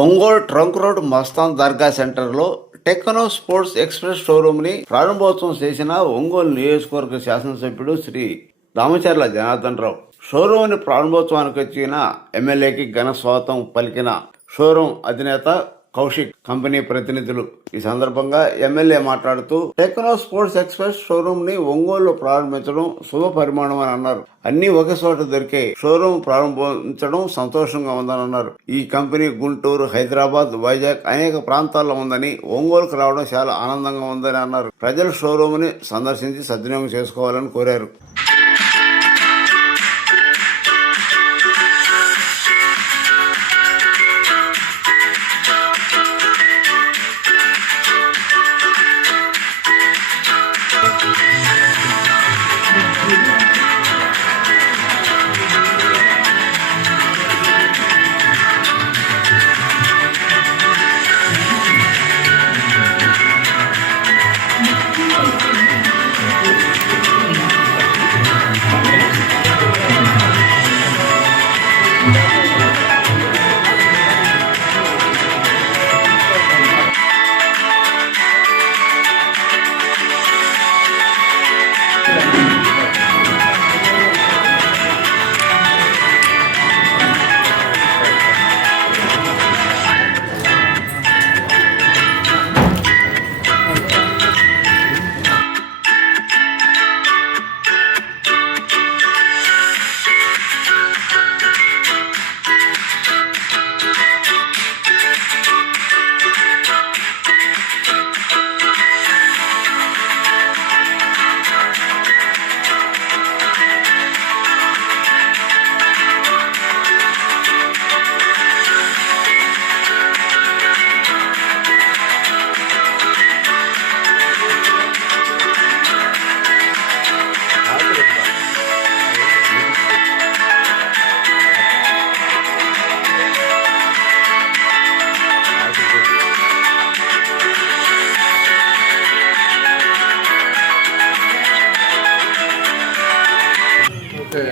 Ongole trunk road Mastan దర్గా సెంటర్లో techno sports express షోరూమ్ని ప్రారంభోత్సవం చేసిన ఒంగోలు నియోజకవర్గ శాసనసభ్యుడు శ్రీ రామచర్ల జనార్దన్ రావు. షోరూమ్ని ప్రారంభోత్సవానికి వచ్చిన ఎమ్మెల్యేకి ఘన స్వాగతం పలికిన షోరూమ్ అధినేత కౌశిక్, కంపెనీ ప్రతినిధులు. ఈ సందర్భంగా ఎమ్మెల్యే మాట్లాడుతూ టెక్నో స్పోర్ట్స్ ఎక్స్ప్రెస్ షోరూమ్ ని ఒంగోలులో ప్రారంభించడం శుభ పరిమాణం అని అన్నారు. అన్ని ఒకే చోట దొరికే షోరూమ్ ప్రారంభించడం సంతోషంగా ఉందని అన్నారు. ఈ కంపెనీ గుంటూరు, హైదరాబాద్, వైజాగ్ అనేక ప్రాంతాల్లో ఉందని, ఒంగోలుకు రావడం చాలా ఆనందంగా ఉందని అన్నారు. ప్రజలు షోరూమ్ ని సందర్శించి సద్వినియోగం చేసుకోవాలని కోరారు.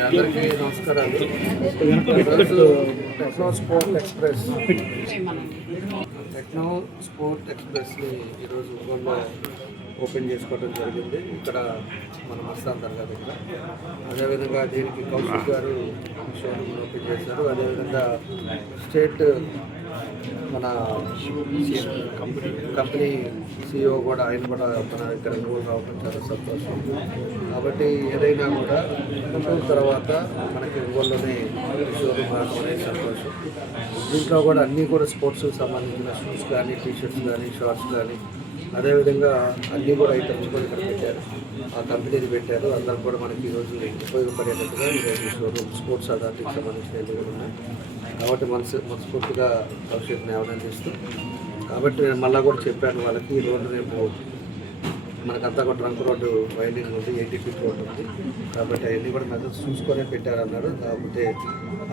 అందరికీ నమస్కారాలు. టెక్నో స్పోర్ట్ ఎక్స్ప్రెస్ని ఈరోజు ఒంగోలులో ఓపెన్ చేసుకోవడం జరిగింది. ఇక్కడ మన మస్తాన్ దర్గా దగ్గర. అదేవిధంగా దీనికి కౌశిక్ గారు షోరూమ్ ఓపెన్ చేశారు. అదేవిధంగా స్టేట్ మన కంపెనీ CEO కూడా, ఆయన కూడా మన ఇక్కడ ఒంగోలు రావడం చాలా సంతోషం. కాబట్టి ఏదైనా కూడా గుంటూరు తర్వాత మనకి ఒంగోలులోనే షోరూమ్ రావడం అనేది సంతోషం. దీంట్లో కూడా అన్నీ కూడా స్పోర్ట్స్కి సంబంధించిన షూస్ కానీ, టీషర్ట్స్ కానీ, షార్ట్స్ కానీ, అదేవిధంగా అన్నీ కూడా ఐటమ్స్ కూడా ఇక్కడ పెట్టారు. ఆ కంపెనీని పెట్టారు. అందరూ కూడా మనకి ఈరోజు ఉపయోగపడేటట్టుగా ఈరోజు షోరూమ్ స్పోర్ట్స్ అథారిటీకి సంబంధించిన కూడా ఉన్నాయి. కాబట్టి మనస్ఫూర్తిగా కౌశిక్ని అభినందిస్తూ, కాబట్టి నేను మళ్ళీ కూడా చెప్పాను వాళ్ళకి, ఈ రోడ్డు రేపు మనకంతా కూడా ట్రంక్ రోడ్డు వైండింగ్ ఉంది, 80 feet రోడ్డు ఉంది. కాబట్టి అవన్నీ కూడా మెథడ్స్ చూసుకొనే పెట్టారన్నారు. కాకపోతే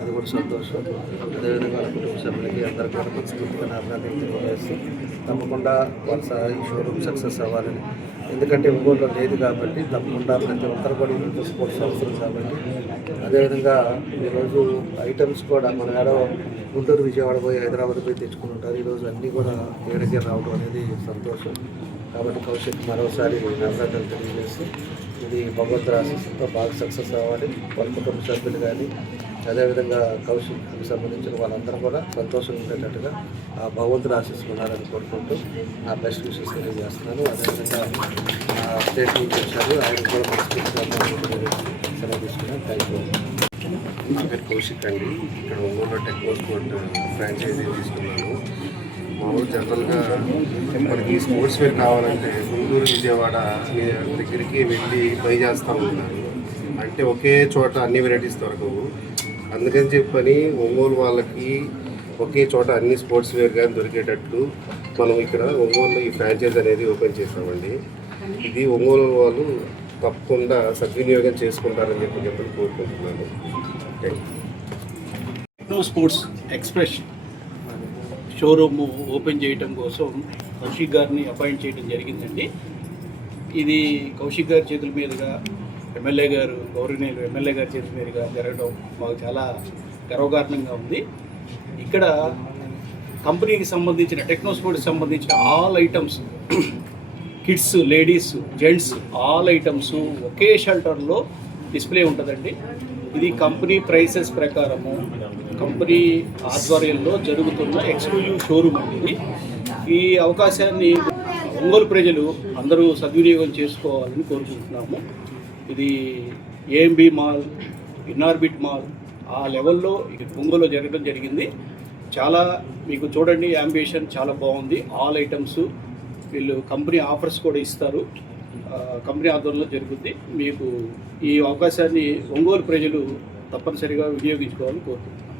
అది కూడా సంతోషం. అదేవిధంగా వాళ్ళ కుటుంబ సభ్యులకి అందరికీ కూడా మనస్ఫూర్తిగా అభినందన తెలియజేస్తూ, తప్పకుండా వాళ్ళ ఈ షోరూమ్ సక్సెస్ అవ్వాలని, ఎందుకంటే ఒంగోలులో లేదు కాబట్టి తప్పకుండా ప్రతి ఒక్కరు కూడా ఇంట్లో స్పోర్ట్స్ అవసరం కాబట్టి. అదేవిధంగా ఈరోజు ఐటమ్స్ కూడా మన ఏడో గుంటూరు, విజయవాడ పోయి, హైదరాబాద్ పోయి తెచ్చుకుని ఉంటారు. ఈరోజు అన్నీ కూడా ఏడకే రావడం అనేది సంతోషం. కాబట్టి కౌశిక్ మరోసారి అభినందనలు తెలియజేసి, ఇది భగవంతుడి ఆశీస్సులతో బాగా సక్సెస్ అవ్వాలి. వాళ్ళ కుటుంబ సభ్యులు కానీ, అదేవిధంగా కౌశిక్కి సంబంధించిన వాళ్ళందరూ కూడా సంతోషంగా ఉండేటట్టుగా ఆ భగవంతుడు ఆశీస్సులు ఉండాలని కోరుకుంటూ నా బెస్ట్ విషెస్ తెలియజేస్తున్నాను. అదేవిధంగా స్టేట్ నుంచి వచ్చారు, ఆయన కూడా మనస్ఫూర్తిగా సెలవు తీసుకున్నాను. Thank you. నా పేరు కౌశిక్ అండి. ఇక్కడ ఒంగోలులో టెక్నో స్పోర్ట్ ఫ్రాంచైజీ తీసుకున్నాను. మామూలు జనరల్గా మనకి స్పోర్ట్స్ వేర్ కావాలంటే గుంటూరు, విజయవాడ దగ్గరికి వెళ్ళి బై చేస్తూ ఉంటారు. అంటే ఒకే చోట అన్ని వెరైటీస్ దొరకవు. అందుకని చెప్పని ఒంగోలు వాళ్ళకి ఒకే చోట అన్ని స్పోర్ట్స్ వేర్ కానీ దొరికేటట్టు మనం ఇక్కడ ఒంగోలులో ఈ ఫ్రాంచైజ్ అనేది ఓపెన్ చేస్తామండి. ఇది ఒంగోలు వాళ్ళు తప్పకుండా సద్వినియోగం చేసుకుంటారని చెప్పి కోరుకుంటున్నాను. Techno sports express showroom open చేయడం కోసం కౌశిక్ గారిని అపాయింట్ చేయడం జరిగిందండి. ఇది కౌశిక్ గారి చేతుల మీదుగా ఎమ్మెల్యే గారు, గౌరవనీయులు ఎమ్మెల్యే గారి చేతుల మీదుగా జరగడం మాకు చాలా గర్వకారణంగా ఉంది. ఇక్కడ కంపెనీకి సంబంధించిన టెక్నోస్పోర్ట్కి సంబంధించిన all items, kids, ladies, gents all items ఒకే షెల్టర్లో డిస్ప్లే ఉంటుందండి. ఇది కంపెనీ ప్రైసెస్ ప్రకారము కంపెనీ ఆధ్వర్యంలో జరుగుతున్న ఎక్స్క్లూజివ్ షోరూమ్ అండి ఇది. ఈ అవకాశాన్ని ఒంగోలు ప్రజలు అందరూ సద్వినియోగం చేసుకోవాలని కోరుకుంటున్నాము. ఇది ఏఎంబి మాల్, ఇన్నార్బిట్ మాల్ ఆ లెవెల్లో ఒంగోలులో జరగడం జరిగింది. చాలా మీకు చూడండి, యాంబిషన్ చాలా బాగుంది. ఆల్ ఐటమ్స్ వీళ్ళు కంపెనీ ఆఫర్స్ కూడా ఇస్తారు. కంపెనీ ఆధ్వర్యంలో జరుగుద్ది. మీకు ఈ అవకాశాన్ని ఒంగోలు ప్రజలు తప్పనిసరిగా వినియోగించుకోవాలని కోరుకుంటున్నాను.